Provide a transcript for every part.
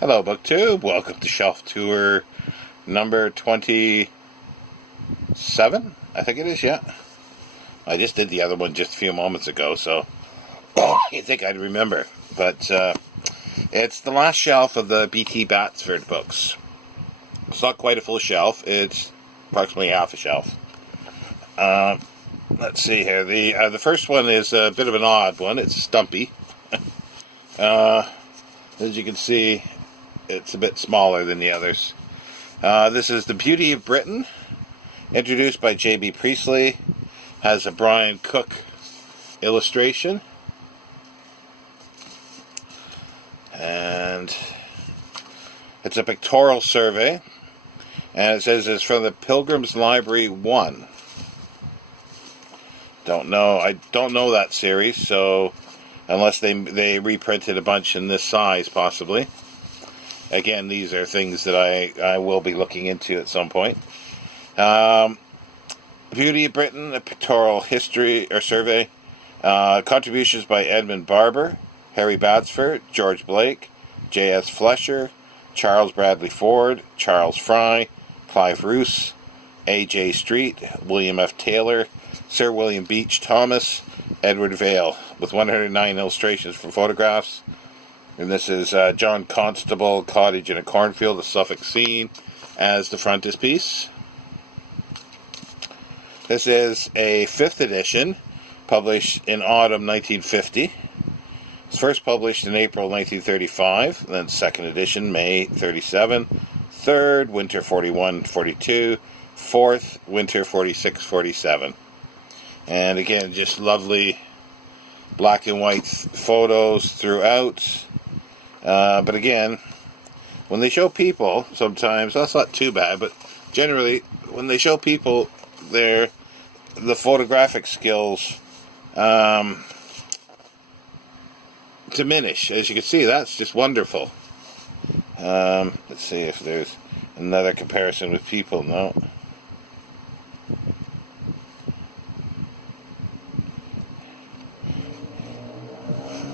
Hello, BookTube. Welcome to Shelf Tour number 27, I think it is, yeah. I just did the other one just a few moments ago, so you think I'd remember. But it's the last shelf of the B.T. Batsford books. It's not quite a full shelf. It's approximately half a shelf. Let's see here. The first one is a bit of an odd one. It's stumpy. As you can see, it's a bit smaller than the others. This is The Beauty of Britain, introduced by J.B. Priestley. Has a Brian Cook illustration. And it's a pictorial survey. And it says it's from the Pilgrim's Library 1. I don't know that series, so unless they reprinted a bunch in this size, possibly. Again, these are things that I will be looking into at some point. Beauty of Britain, a pictorial history or survey. Contributions by Edmund Barber, Harry Batsford, George Blake, J.S. Fletcher, Charles Bradley Ford, Charles Fry, Clive Roos, A.J. Street, William F. Taylor, Sir William Beach Thomas, Edward Vale, with 109 illustrations for photographs. And this is John Constable, Cottage in a Cornfield, a Suffolk scene, as the frontispiece. This is a 5th edition, published in autumn 1950. It was first published in April 1935, then 2nd edition, May 37, 3rd, winter 41-42, 4th, winter 46-47. And again, just lovely black and white photos throughout. But again, when they show people, sometimes, that's not too bad, but generally, when they show people, the photographic skills diminish. As you can see, that's just wonderful. Let's see if there's another comparison with people. No.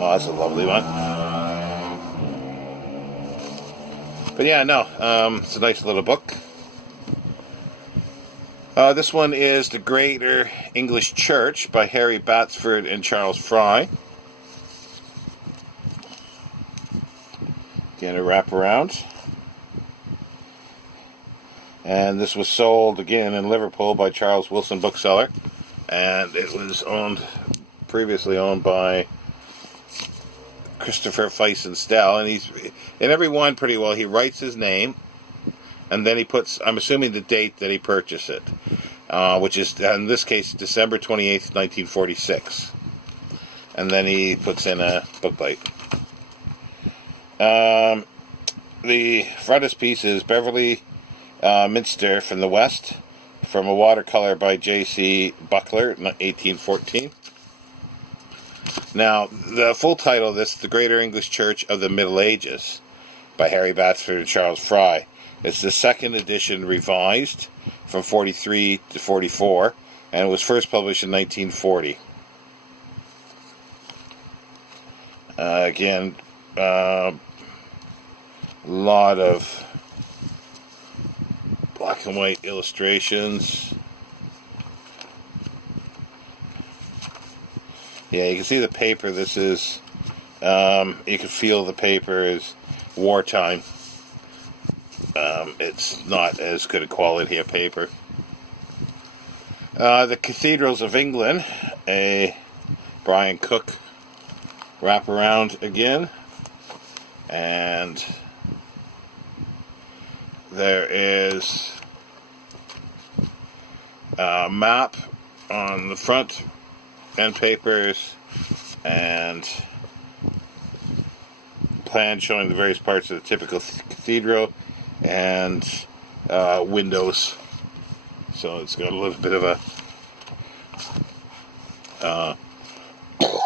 Oh, that's a lovely one. But yeah, no, it's a nice little book. This one is The Greater English Church by Harry Batsford and Charles Fry. Again, a wraparound. And this was sold again in Liverpool by Charles Wilson Bookseller. And it was previously owned by Christopher Feisenstell, and he's in every one pretty well. He writes his name, and then he puts, I'm assuming, the date that he purchased it, which is in this case December 28th, 1946, and then he puts in a book bite. The frontispiece is Beverly Minster from the West, from a watercolor by J.C. Buckler, 1814. Now, the full title of this is The Greater English Church of the Middle Ages by Harry Batsford and Charles Fry. It's the 2nd edition revised from 43 to 44, and it was first published in 1940. Again, a lot of black and white illustrations. Yeah, you can see the paper. This is, you can feel the paper is wartime. It's not as good a quality of paper. The Cathedrals of England, a Brian Cook wraparound again. And there is a map on the front and papers, and plan showing the various parts of the typical cathedral, and windows. So it's got a little bit of a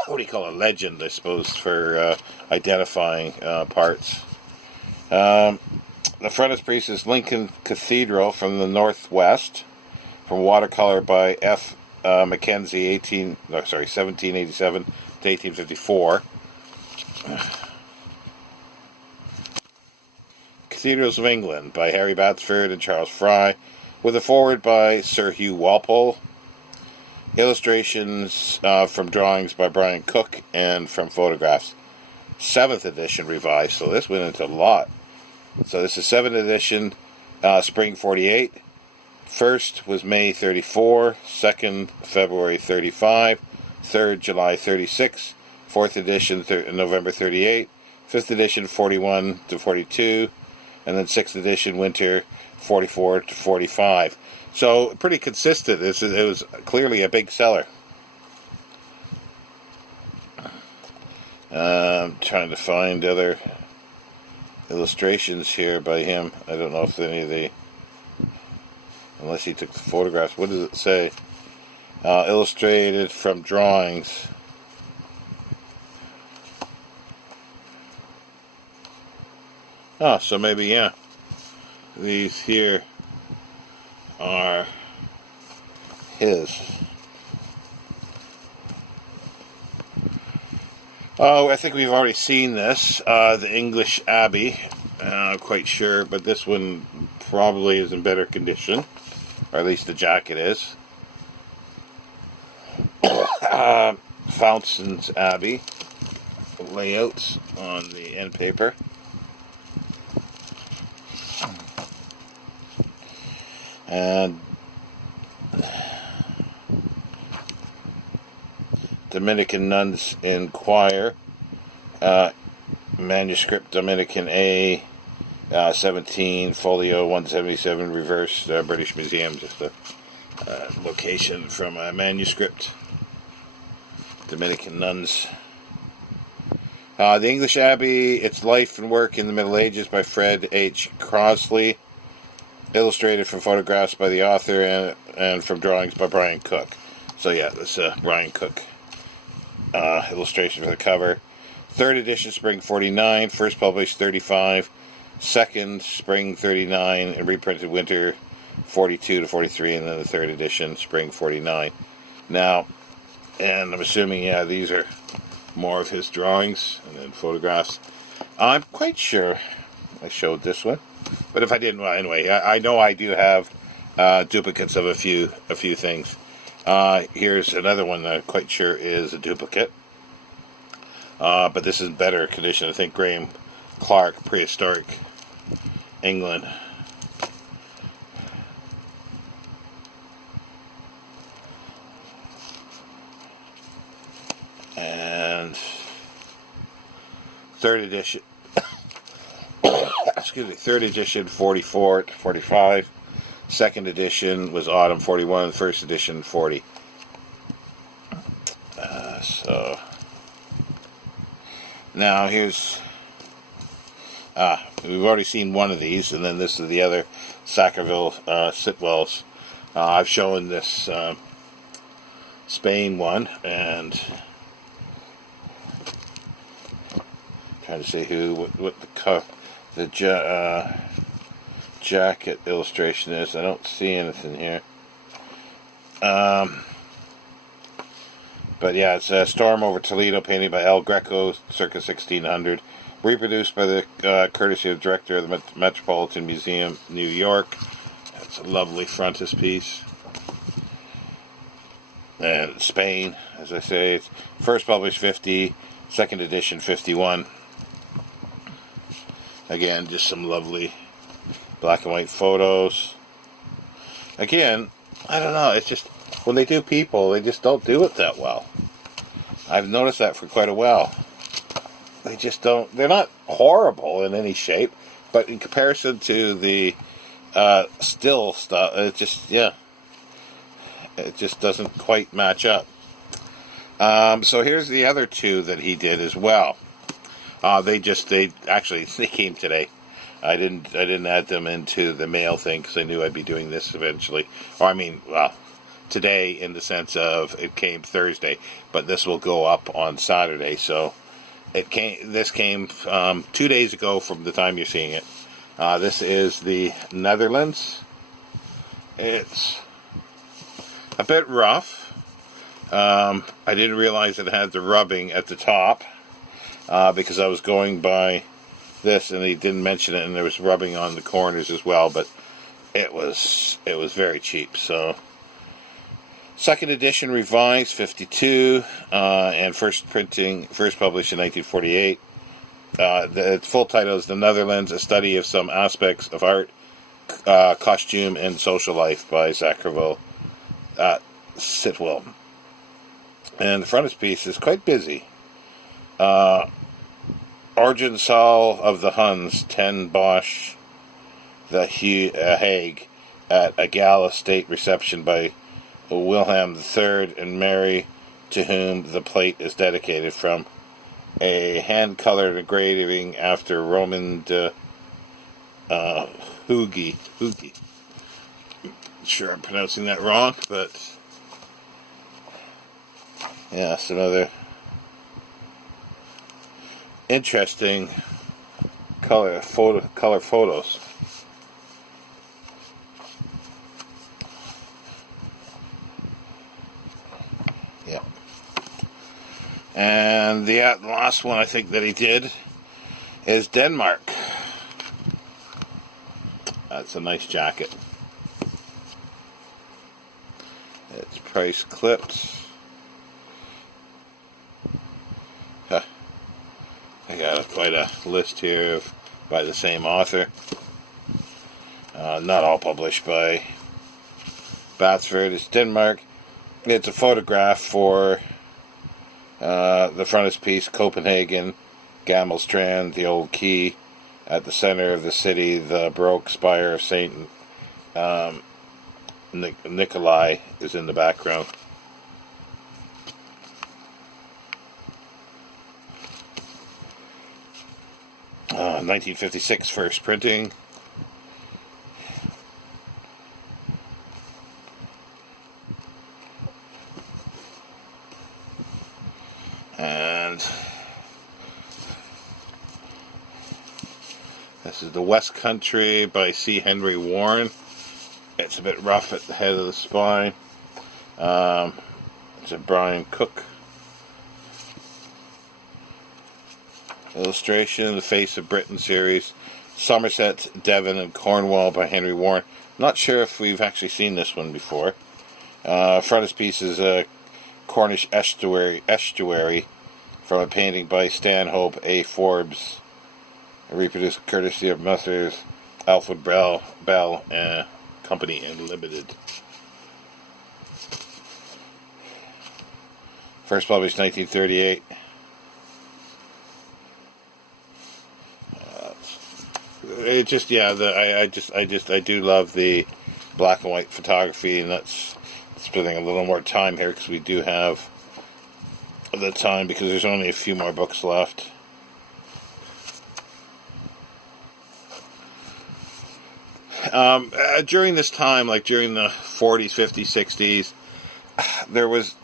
what do you call it? Legend, I suppose, for identifying parts. The frontispiece is Lincoln Cathedral from the Northwest, from watercolor by F. Mackenzie, 1787 to 1854. Cathedrals of England by Harry Batsford and Charles Fry, with a foreword by Sir Hugh Walpole. Illustrations from drawings by Brian Cook and from photographs. 7th edition revised, so this went into a lot. So this is 7th edition, spring 48. First was May 34, 2nd February 35, 3rd July 36, 4th edition November 38, 5th edition 41 to 42, and then 6th edition winter 44 to 45. So pretty consistent. It was clearly a big seller. I'm trying to find other illustrations here by him. I don't know if any of the, unless he took the photographs. What does it say? Illustrated from drawings. Oh, so maybe, yeah. These here are his. Oh, I think we've already seen this. The English Abbey. I'm quite sure, but this one probably is in better condition. Or at least the jacket is. Fountains Abbey. Layouts on the end paper. And Dominican Nuns in Choir, manuscript Dominican A, 17, folio 177, reverse, British Museum, just a location from a manuscript, Dominican Nuns. The English Abbey, Its Life and Work in the Middle Ages by Fred H. Crosley. Illustrated from photographs by the author and from drawings by Brian Cook. So yeah, this Brian Cook illustration for the cover. 3rd edition, spring 49. First published 35. 2nd, spring 39. And reprinted winter 42 to 43. And then the 3rd edition, spring 49. Now, and I'm assuming, yeah, these are more of his drawings and then photographs. I'm quite sure I showed this one. But if I didn't, well, anyway, I know I do have duplicates of a few things. Here's another one that I'm quite sure is a duplicate. But this is in better condition. I think Graham Clark, Prehistoric England. And 3rd edition. Excuse me, 3rd edition 44 to 45. 2nd edition was autumn 41. 1st edition 40. So now here's we've already seen one of these, and then this is the other Sackerville Sitwells. I've shown this Spain one, and trying to see what the jacket illustration is. I don't see anything here. But yeah, it's a Storm over Toledo, painted by El Greco, circa 1600. Reproduced by the courtesy of the director of the Metropolitan Museum, New York. That's a lovely frontispiece. And Spain, as I say, it's first published 50, 2nd edition 51. Again, just some lovely black and white photos. Again, I don't know, it's just, when they do people, they just don't do it that well. I've noticed that for quite a while. They just don't, they're not horrible in any shape, but in comparison to the still stuff, it just, yeah, it just doesn't quite match up. So here's the other two that he did as well. They came today. I didn't add them into the mail thing because I knew I'd be doing this eventually. Or I mean, well, today in the sense of it came Thursday, but this will go up on Saturday. So this came 2 days ago from the time you're seeing it. This is the Netherlands. It's a bit rough. I didn't realize it had the rubbing at the top because I was going by this, and he didn't mention it, and there was rubbing on the corners as well, but it was very cheap. So second edition revised 52, and first published in 1948. The full title is The Netherlands: A Study of Some Aspects of Art, Costume, and Social Life by Zackerville Sitwell. And the frontispiece is quite busy. Origensal of the Huns, 10 Bosch, the Hague, at a gala state reception by Wilhelm III and Mary, to whom the plate is dedicated, from a hand-colored engraving after Roman de Hugi. Sure I'm pronouncing that wrong, but yeah, some other interesting color photos. Yeah. And the last one I think that he did is Denmark. That's a nice jacket. It's price clipped. I got quite a list here by the same author. Not all published by Batsford. It's Denmark. It's a photograph for the frontispiece: Copenhagen, Gammelstrand, the old quay. At the center of the city, the Baroque spire of Saint Nikolai is in the background. 1956 first printing. And this is The West Country by C. Henry Warren. It's a bit rough at the head of the spine. It's a Brian Cook illustration. The Face of Britain series, Somerset, Devon, and Cornwall by Henry Warren. Not sure if we've actually seen this one before. Frontispiece is a Cornish estuary from a painting by Stanhope A. Forbes, reproduced courtesy of Messrs. Alfred Bell Company and Limited. First published 1938. It just, yeah, I do love the black and white photography, and that's spending a little more time here because we do have the time, because there's only a few more books left. During this time, like during the 40s, 50s, 60s,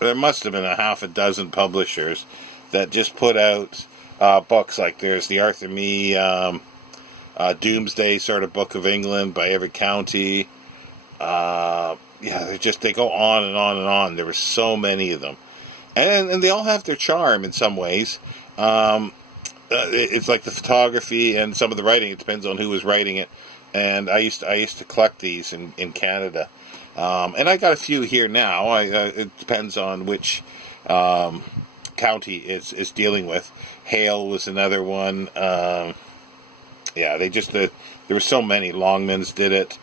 there must have been a half a dozen publishers that just put out books. Like there's the Arthur Mee Doomsday sort of Book of England by every county. Yeah, they go on and on and on. There were so many of them, and they all have their charm in some ways. It's like the photography and some of the writing. It depends on who was writing it. And I used to collect these in Canada, and I got a few here now. It depends on which county it's dealing with. Hale was another one. Yeah, there were so many. Longmans did it.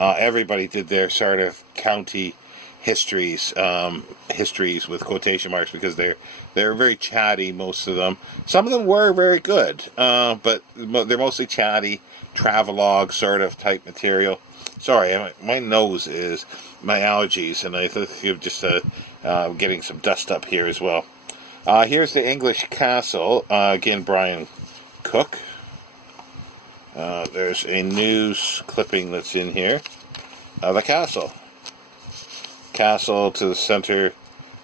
Everybody did their sort of county histories with quotation marks, because they're very chatty, most of them. Some of them were very good, but they're mostly chatty, travelogue sort of type material. Sorry, my nose is my allergies, and I think you're just getting some dust up here as well. Here's the English Castle, again Brian Cook. There's a news clipping that's in here. The castle. Castle to the center,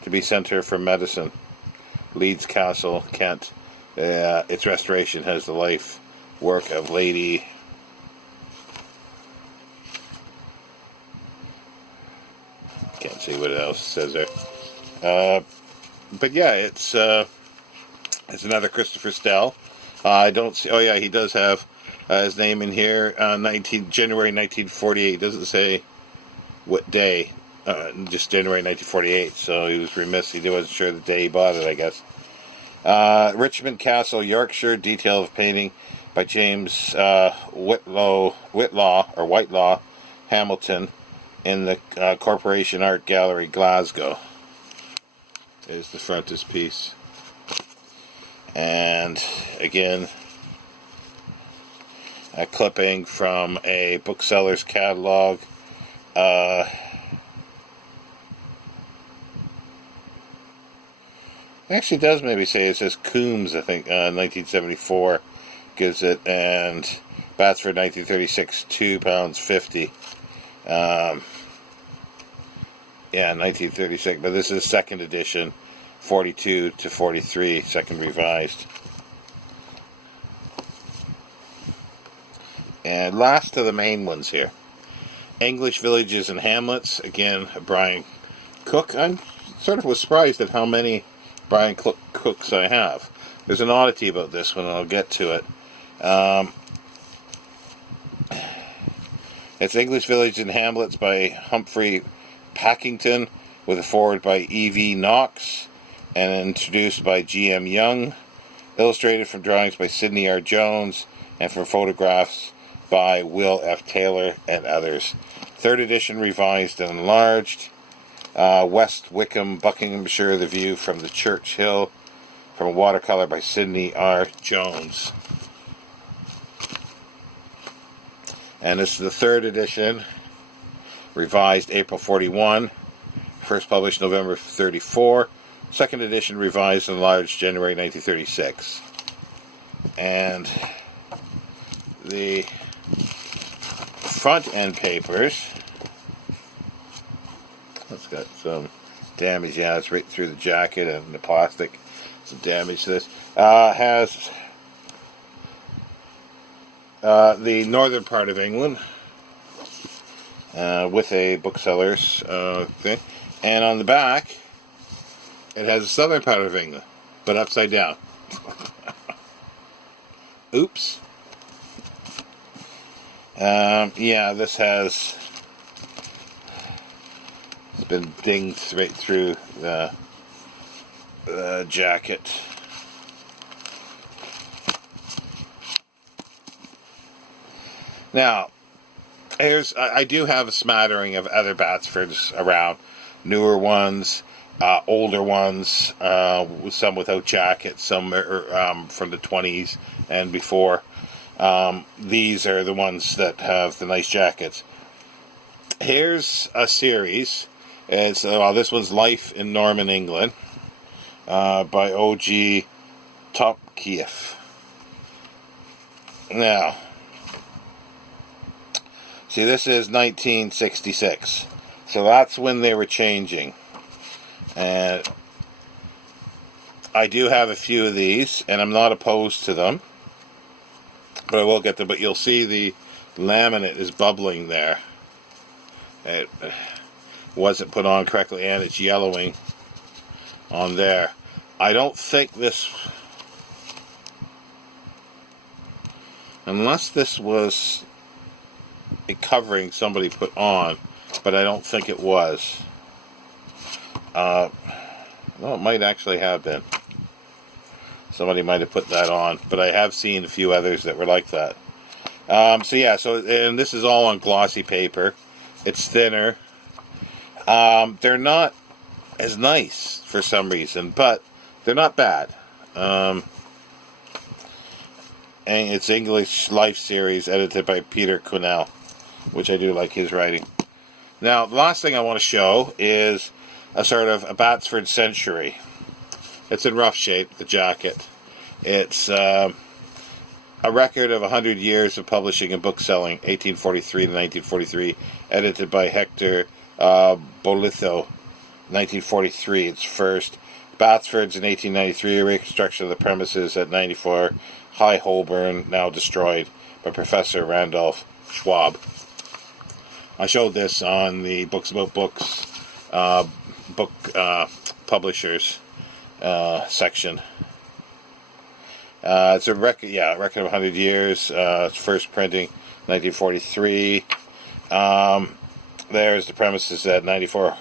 to be center for medicine. Leeds Castle, Kent. Its restoration has the life work of Lady. Can't see what else it says there. But yeah, it's another Christopher Stell. I don't see. Oh yeah, he does have his name in here. January 1948. Doesn't say what day. Just January 1948. So he was remiss. He wasn't sure the day he bought it, I guess. Richmond Castle, Yorkshire. Detail of painting by James Whitelaw Hamilton in the Corporation Art Gallery, Glasgow. There's the frontispiece. And again, a clipping from a bookseller's catalog. Actually does maybe say it says Coombs, I think, 1974 gives it, and Batsford 1936, £2.50. Yeah, 1936, but this is second edition, 42 to 43, second revised. And last of the main ones here. English Villages and Hamlets, again, Brian Cook. I'm sort of was surprised at how many Brian Cooks I have. There's an oddity about this one, and I'll get to it. It's English Villages and Hamlets by Humphrey Packington, with a foreword by E.V. Knox, and introduced by G.M. Young, illustrated from drawings by Sidney R. Jones, and from photographs by Will F. Taylor and others. Third edition revised and enlarged. West Wickham, Buckinghamshire, the view from the Church Hill, from a watercolor by Sidney R. Jones. And this is the third edition, revised April 41, first published November 34, second edition revised and enlarged January 1936. And the front end papers, it's got some damage. Yeah, it's right through the jacket and the plastic. Some damage to this. Has the northern part of England with a bookseller's thing. And on the back, it has the southern part of England, but upside down. Oops. Yeah, this has... It's been dinged right through the jacket. Now, I do have a smattering of other Batsfords around, newer ones, older ones, some without jackets, some from the 20s and before. These are the ones that have the nice jackets. Here's a series. This one's Life in Norman, England, by O.G. Topkieff. Now, see, this is 1966, so that's when they were changing. And I do have a few of these, and I'm not opposed to them, but I will get them. But you'll see the laminate is bubbling there. It wasn't put on correctly, and it's yellowing on there. I don't think this, unless this was a covering somebody put on, but I don't think it was. Well, it might actually have been. Somebody might have put that on, but I have seen a few others that were like that. And this is all on glossy paper. It's thinner. They're not as nice for some reason, but they're not bad. And it's English Life series, edited by Peter Connell, which I do like his writing. Now, the last thing I want to show is a sort of a Batsford century. It's in rough shape, the jacket. It's a record of 100 years of publishing and bookselling, 1843 to 1943, edited by Hector Bolitho, 1943. It's first. Batsford's in 1893, a reconstruction of the premises at 94 High Holborn, now destroyed, by Professor Randolph Schwab. I showed this on the Books About Books book publishers section. It's a record, record of 100 years. Its first printing, 1943. There's the premises at 94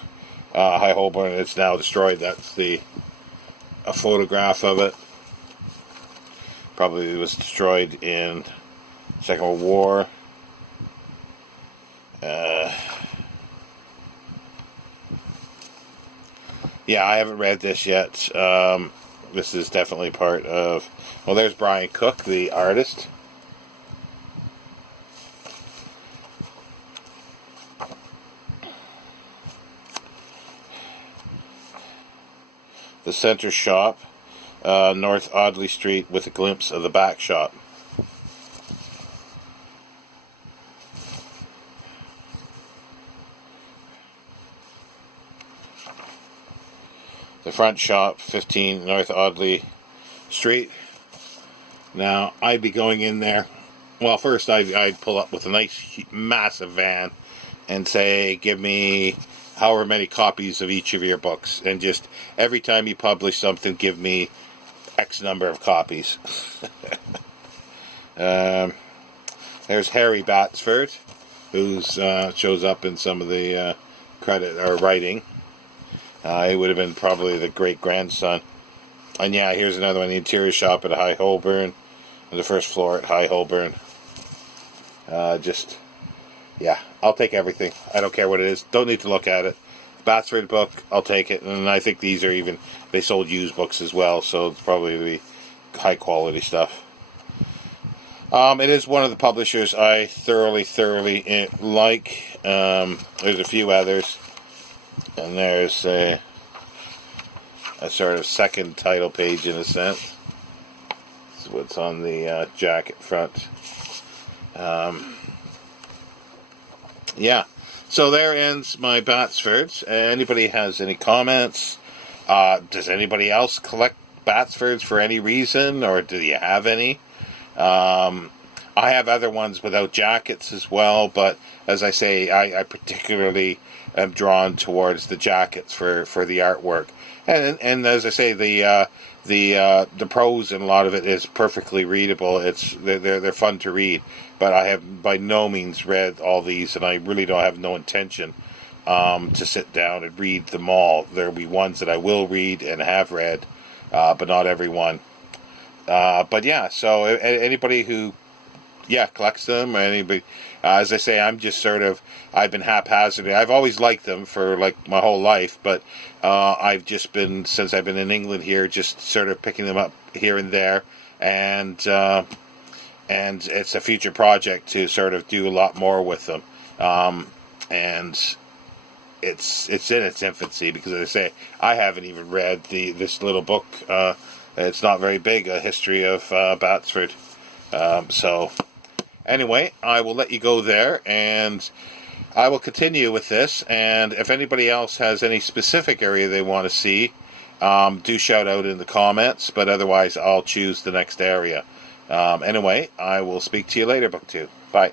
High Holborn. It's now destroyed. That's a photograph of it. Probably was destroyed in Second World War. Yeah, I haven't read this yet. This is definitely part of... Well, there's Brian Cook, the artist. The center shop, North Audley Street, with a glimpse of the back shop. The front shop, 15 North Audley Street. Now, I'd be going in there. Well, first I'd pull up with a nice, massive van and say, give me however many copies of each of your books. And just every time you publish something, give me X number of copies. There's Harry Batsford, who shows up in some of the credit or writing. He would have been probably the great-grandson. And yeah, here's another one, the interior shop at High Holborn. On the first floor at High Holborn. Yeah, I'll take everything. I don't care what it is. Don't need to look at it. Batsford book, I'll take it. And I think these are even, they sold used books as well, so it's probably the high-quality stuff. It is one of the publishers I thoroughly like. There's a few others. And there's a sort of second title page in a sense. This is what's on the jacket front. Yeah. So there ends my Batsfords. Anybody has any comments? Does anybody else collect Batsfords for any reason? Or do you have any? I have other ones without jackets as well, but as I say, I particularly am drawn towards the jackets for the artwork. And as I say, the prose in a lot of it is perfectly readable. They're fun to read, but I have by no means read all these, and I really don't have no intention to sit down and read them all. There'll be ones that I will read and have read, but not every one. But yeah, so anybody who collects them, or anybody, as I say, I'm just sort of, I've been haphazardly, I've always liked them for like my whole life, but I've just been, since I've been in England here, just sort of picking them up here and there, and it's a future project to sort of do a lot more with them, and it's in its infancy, because as I say, I haven't even read this little book. It's not very big, a history of Batsford. So anyway, I will let you go there, and I will continue with this. And if anybody else has any specific area they want to see, do shout out in the comments. But otherwise, I'll choose the next area. Anyway, I will speak to you later, Book 2. Bye.